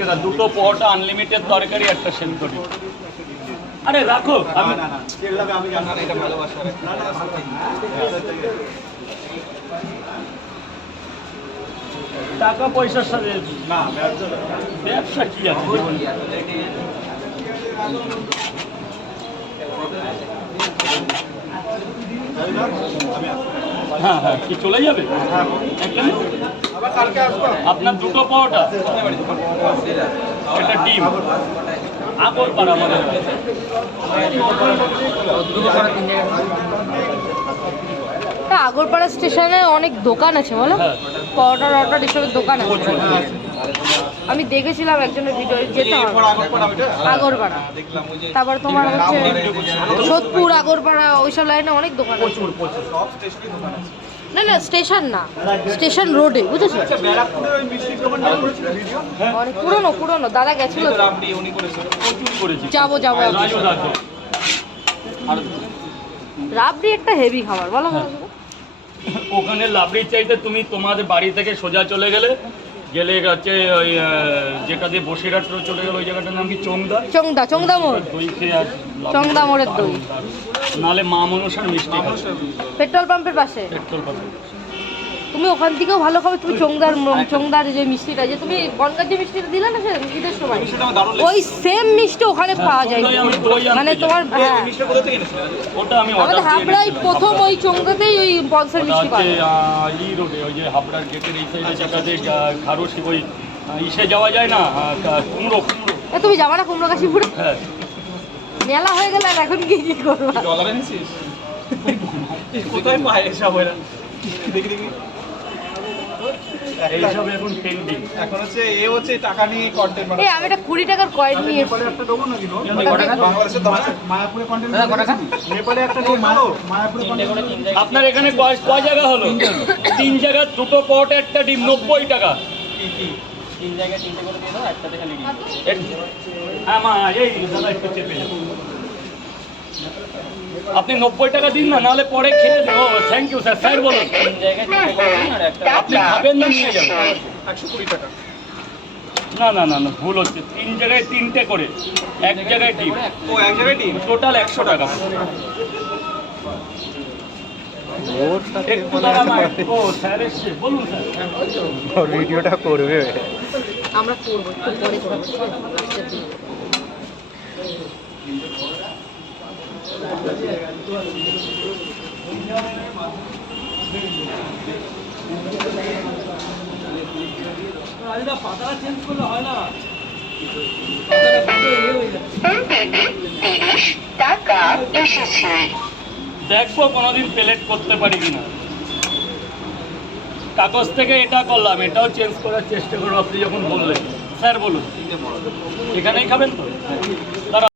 দাদা দুটো পরোটা আনলিমিটেড তরকারি একটা সেল করি আরে রাখো আমি টাকা পয়সার সাথে না ব্যবসা কি আছে জীবনে? হ্যাঁ হ্যাঁ কি চলে যাবে? আপনার দুটো পাওয়াটা একটা ডিম। আগর পাড়া আমাদের আগরপাড়া স্টেশনে অনেক দোকান আছে বলো? হ্যাঁ। পরোটা টরটা এসবের দোকান আছে। প্রচুর আমি দেখেছিলাম একজনের ভিডিও যেতে হবে আগরপাড়া তারপর তোমার হচ্ছে সোদপুর আগরপাড়া ওইসব লাইনে অনেক দোকান আছে। প্রচুর প্রচুর। সব স্টেশনে দোকান আছে। না না স্টেশন না। স্টেশন রোডে বুঝেছ? আচ্ছা ভিডিও অনেক পুরনো পুরনো। দাদা গেছিল রাবড়ি উনি করেছিল প্রচুর করেছি। যাব যাব। রাবড়ি একটা হেভি খাবার বলো বলো বলো। ওখানে লাবড়ির চাইতে তুমি তোমাদের বাড়ি থেকে সোজা চলে গেলে গেলে হচ্ছে ওই যেটা দিয়ে বসিরহাট চলে গেলে ওই জায়গাটার নাম কি? চোংদা? চংদা চংদা মোড়। দই খেয়ে আস চংদা মোড়ের দই। নালে মা মনসার মিষ্টি। পেট্রোল পাম্পের পাশে। পেট্রোল পাম্প তুমি ওখান থেকেও ভালো খাবে তুমি চোংদার চোংদার যে মিষ্টিটা যে তুমি বনগার যে মিষ্টিটা দিলে না সে ঈদের সময়? ওই সেম মিষ্টি ওখানে পাওয়া যায়। মানে তোমার হ্যাঁ। আমাদের হাবড়ায় প্রথম ওই চংদাতেই ওই ওটা মিষ্টি হচ্ছে পাওয়া ই রোডে ওই যে হাবড়ার গেটের এই সাইডে যেটাতে খারুসি ওই ইসে যাওয়া যায় না? কুমড়ো কুমড়ো। তুমি যাবা না কুমড়ো কাশিপুরে হ্যাঁ। মেলা হয়ে গেলে আর এখন কি কি করবা? ডলার এনেছিস? কোথায় পায় এসব দেখি দেখি। এইসব এখন ট্রেন্ডিং এখন হচ্ছে এ হচ্ছে টাকা নিয়ে কন্টেন্ট এই আমি একটা কুড়ি টাকার কয়েন নিয়ে এসেছি একটা দেবো নাকি বাংলাদেশের দশ মায়াপুরে কন্টেন্ট নেপালে একটা দেবো মায়াপুরে কন্টেন্ট আপনার এখানে কয় কয় জায়গা হলো? তিন জায়গা দুটো পট একটা ডিম নব্বই টাকা। এক- হ্যাঁ মা এই দাদা একটু চেপে। আপনি নব্বই টাকা দিন না নাহলে পরে খেয়ে দেবো। থ্যাংক ইউ স্যার স্যার বলুন। আপনি খাবেন না নিয়ে যাবেন। একশো কুড়ি টাকা। না না না না ভুল হচ্ছে। তিন জায়গায় তিনটে করে। এক জায়গায় ডিম ও এক জায়গায় ডিম টোটাল একশো টাকা। ও স্যার বলুন ভিডিওটা করবে। আমরা করব একটু পরে করব ঠিক আছে? লাস্টের দিকে। না দেখব কোনোদিন প্লেট করতে পারি কিনা। কাগজ থেকে এটা করলাম, এটাও চেঞ্জ করার চেষ্টা করব আপনি যখন বললেন। স্যার বলুন, এখানেই খাবেন তো?